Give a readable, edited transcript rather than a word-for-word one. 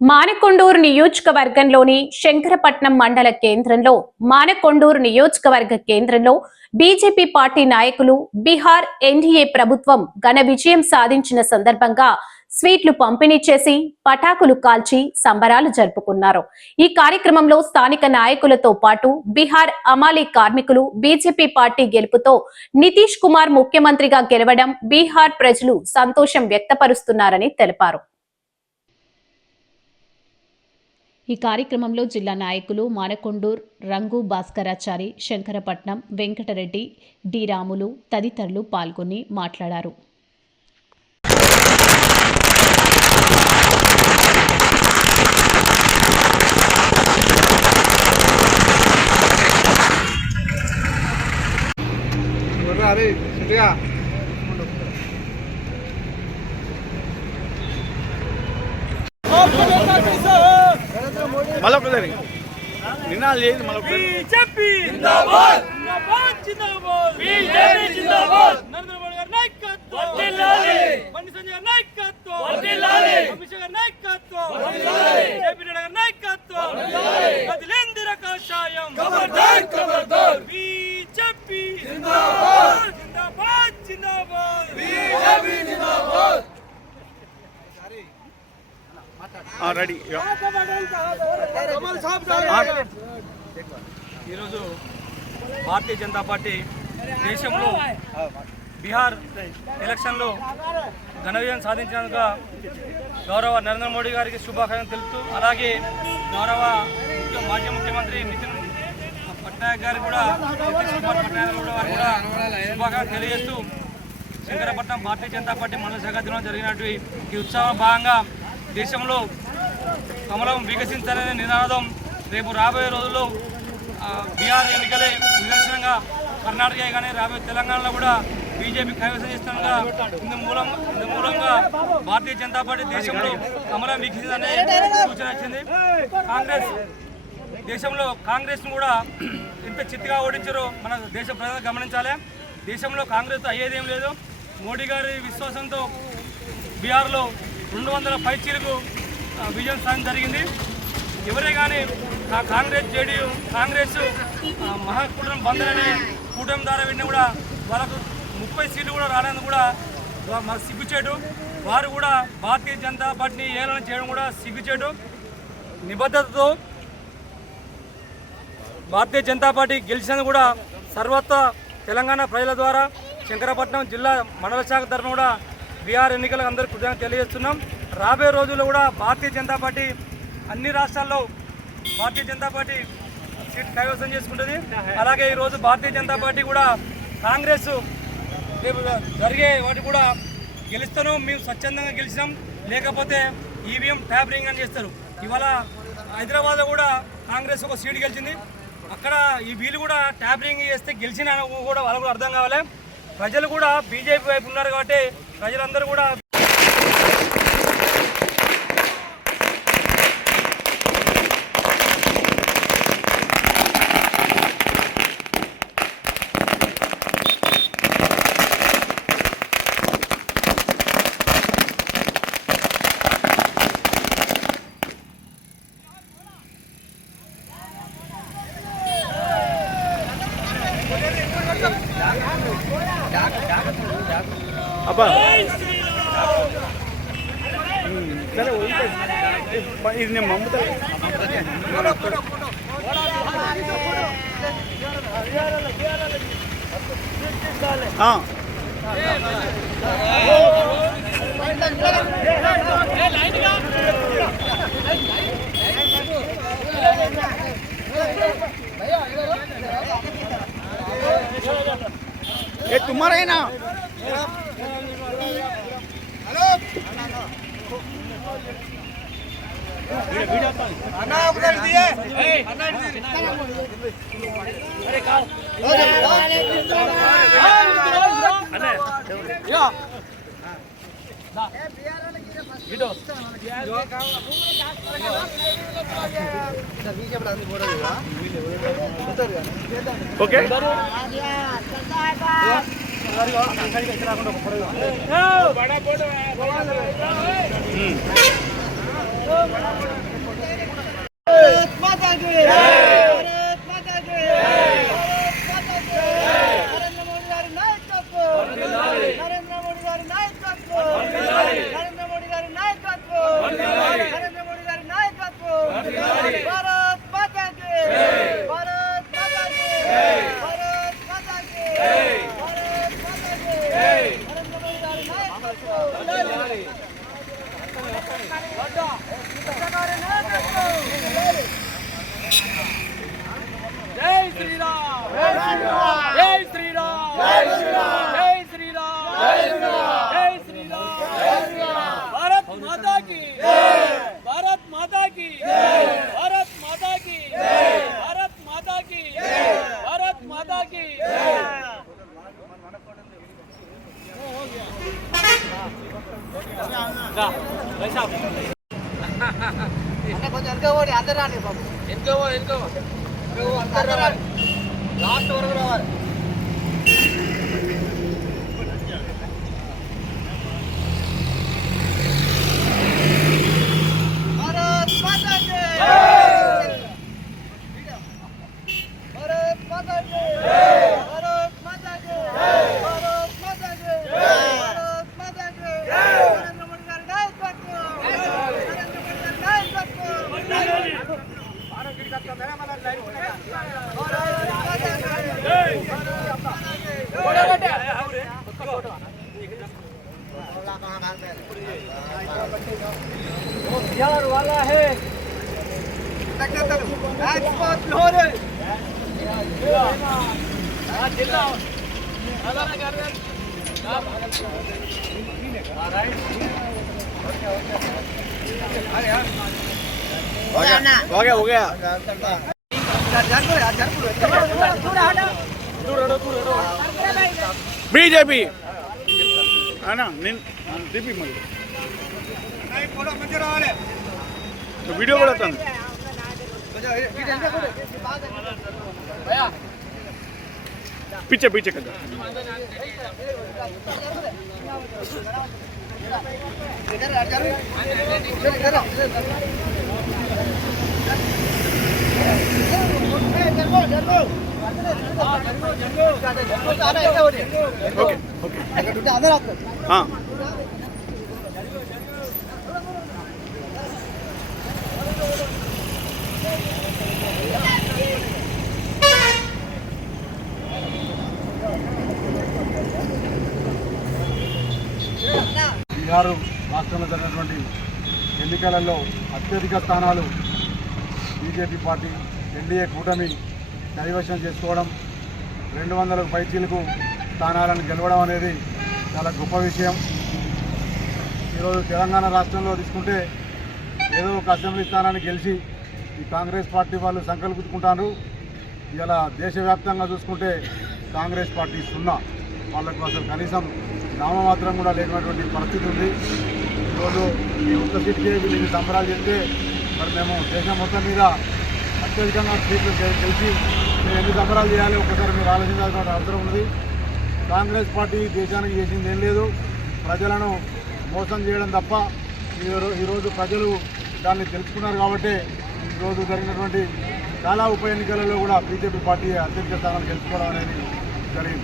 మానకొండూరు నియోజకవర్గంలోని శంకరపట్నం మండల కేంద్రంలో మానకొండూరు నియోజకవర్గ కేంద్రంలో బీజేపీ పార్టీ నాయకులు బీహార్ ఎన్డీఏ ప్రభుత్వం ఘన విజయం సాధించిన సందర్భంగా స్వీట్లు పంపిణీ చేసి పటాకులు కాల్చి సంబరాలు జరుపుకున్నారు. ఈ కార్యక్రమంలో స్థానిక నాయకులతో పాటు బీహార్ అమాలీ కార్మికులు బీజేపీ పార్టీ గెలుపుతో నితీష్ కుమార్ ముఖ్యమంత్రిగా గెలవడం బీహార్ ప్రజలు సంతోషం వ్యక్తపరుస్తున్నారని తెలిపారు. ఈ కార్యక్రమంలో జిల్లా నాయకులు మానకొండూర్ రంగు భాస్కరాచారి, శంకరపట్నం వెంకటరెడ్డి, డి రాములు తదితరులు పాల్గొని మాట్లాడారు. నినాలు లేదు బీజేపీ జిందాబాద్ జిందాబాద్ బీజేపీ జిందాబాద్ నరేంద్ర మోడీ గారి నాయకత్వం వర్ధిల్లాలి బండి సంజయ్ గారి నాయకత్వం వర్ధిల్లాలి అమిత్ షా గారి నాయకత్వం వర్ధిల్లాలి జేపీ నడ్డా గారి నాయకత్వం వర్ధిల్లాలి కదిలేందిర కాషాయం ఖబర్దార్ ఖబర్దార్ బీజేపీ జిందాబాద్ జిందాబాద్ జిందాబాద్ బీజేపీ జిందాబాద్ రెడీ ఈరోజు భారతీయ జనతా పార్టీ దేశంలో బీహార్ ఎలక్షన్లో ఘన విజయం సాధించినందుకు గౌరవ నరేంద్ర మోడీ గారికి శుభాకాంక్షలు తెలుపుతూ, అలాగే గౌరవ మాజీ ముఖ్యమంత్రి నితిన్ పట్నాయక్ గారికి కూడా వారికి కూడా శుభాకాంక్షలు తెలియజేస్తూ శంకరపట్నం భారతీయ జనతా పార్టీ మండల శాఖ జరిగినటువంటి ఈ ఉత్సవ భాగంగా దేశంలో కమలం వికసించాలనే నినాదం రేపు రాబోయే రోజుల్లో బీహార్ ఎన్నికలే నిదర్శనంగా కర్ణాటక కానీ రాబోయే తెలంగాణలో కూడా బీజేపీ కైవసం చేస్తుండగా ఇందు మూలంగా భారతీయ జనతా పార్టీ దేశంలో కమలం వికసించాలనే సూచన వచ్చింది. దేశంలో కాంగ్రెస్ను కూడా ఎంత చిత్తుగా ఓడించారో మన దేశ ప్రజలు గమనించాలి. దేశంలో కాంగ్రెస్ అయ్యేదేం లేదు. మోడీ గారి విశ్వాసంతో బీహార్లో 200 పైచీలకు విజయం సాధన జరిగింది. ఎవరే కానీ కాంగ్రెస్ మహాకూటమి బంద్ అనే కూటమి ద్వారా విన్న కూడా వాళ్ళకు 30 సీట్లు కూడా రాలేదు కూడా సిగ్గుచేటు. వారు కూడా భారతీయ జనతా పార్టీని ఏలన చేయడం కూడా సిగ్గుచేటు. నిబద్ధతతో భారతీయ జనతా పార్టీ గెలిచినందుకు కూడా సర్వత్ర తెలంగాణ ప్రజల ద్వారా శంకరపట్నం జిల్లా మండల శాఖ తరఫున కూడా బీహార్ ఎన్నికలకు అందరికీ కృతజ్ఞతలు తెలియజేస్తున్నాం. రాబోయే రోజుల్లో కూడా భారతీయ జనతా పార్టీ అన్ని రాష్ట్రాల్లో భారతీయ జనతా పార్టీ సీట్ కైవసం చేసుకుంటుంది. అలాగే ఈరోజు భారతీయ జనతా పార్టీ కూడా కాంగ్రెస్ జరిగే వాటి కూడా గెలుస్తాను, మేము స్వచ్ఛందంగా గెలిచినాం, లేకపోతే ఈవీఎం ట్యాపరింగ్ అని చేస్తారు. ఇవాళ హైదరాబాద్లో కూడా కాంగ్రెస్ ఒక సీటు గెలిచింది. అక్కడ ఈ వీళ్ళు కూడా ట్యాపరింగ్ చేస్తే గెలిచిన కూడా వాళ్ళకు కూడా అర్థం కావాలి. ప్రజలు కూడా బీజేపీ వైపు ఉన్నారు కాబట్టి ప్రజలందరూ కూడా అబ్బా సరే ఇది నేను మమ్ముతా ये तुम्हारा है ना? अन्ना उधर दिए अन्ना अरे का अन्ना या वीडियो ओके बड़ा की भारत माता की भारत माता की भारत माता की కొంచెం వెనక అందరు రాని బాబు లాస్ట్ వరకు రావాలి భారత్ మాతా కి భారత్ మాతా కి భారత్ మాతా కి భారత్ మాతా కి భారత్ మాతా కి నరేంద్ర మోడీ గారి నాయకత్వం నరేంద్ర మోడీ గారి నాయకత్వం बिहार वाला है हो गया बीजेपी है ना दीपी मళ్ళీ वीडियो కూడా వస్తాను पीछे पीछे కదా ओके ओके हाँ బీహార్ రాష్ట్రంలో జరిగినటువంటి ఎన్నికలలో అత్యధిక స్థానాలు బీజేపీ పార్టీ ఎన్డీఏ కూటమి కైవశం చేసుకోవడం 200కు పైచీలకు స్థానాలను గెలవడం అనేది చాలా గొప్ప విషయం. ఈరోజు తెలంగాణ రాష్ట్రంలో తీసుకుంటే ఏదో ఒక అసెంబ్లీ స్థానాన్ని గెలిచి ఈ కాంగ్రెస్ పార్టీ వాళ్ళు సంకల్పించుకుంటారు. ఇలా దేశవ్యాప్తంగా చూసుకుంటే కాంగ్రెస్ పార్టీ 0, వాళ్ళకు అసలు కనీసం నామమాత్రం కూడా లేనటువంటి పరిస్థితి ఉంది. ఈరోజు ఈ ఒక్క సీట్కే వీళ్ళని సంబరాలు చేస్తే మరి మేము దేశం మొత్తం మీద అత్యధికంగా సీట్లు గెలిచి మేము ఎన్ని సంబరాలు చేయాలి ఒకసారి మీరు ఆలోచించాల్సిన అవసరం ఉంది. కాంగ్రెస్ పార్టీ దేశానికి చేసింది ఏం లేదు, ప్రజలను మోసం చేయడం తప్ప. ఈరోజు ప్రజలు దాన్ని తెలుసుకున్నారు కాబట్టి ఈరోజు జరిగినటువంటి చాలా ఉప ఎన్నికలలో కూడా బీజేపీ పార్టీ అత్యధిక స్థానాలు గెలుచుకోవడం అనేది జరిగింది.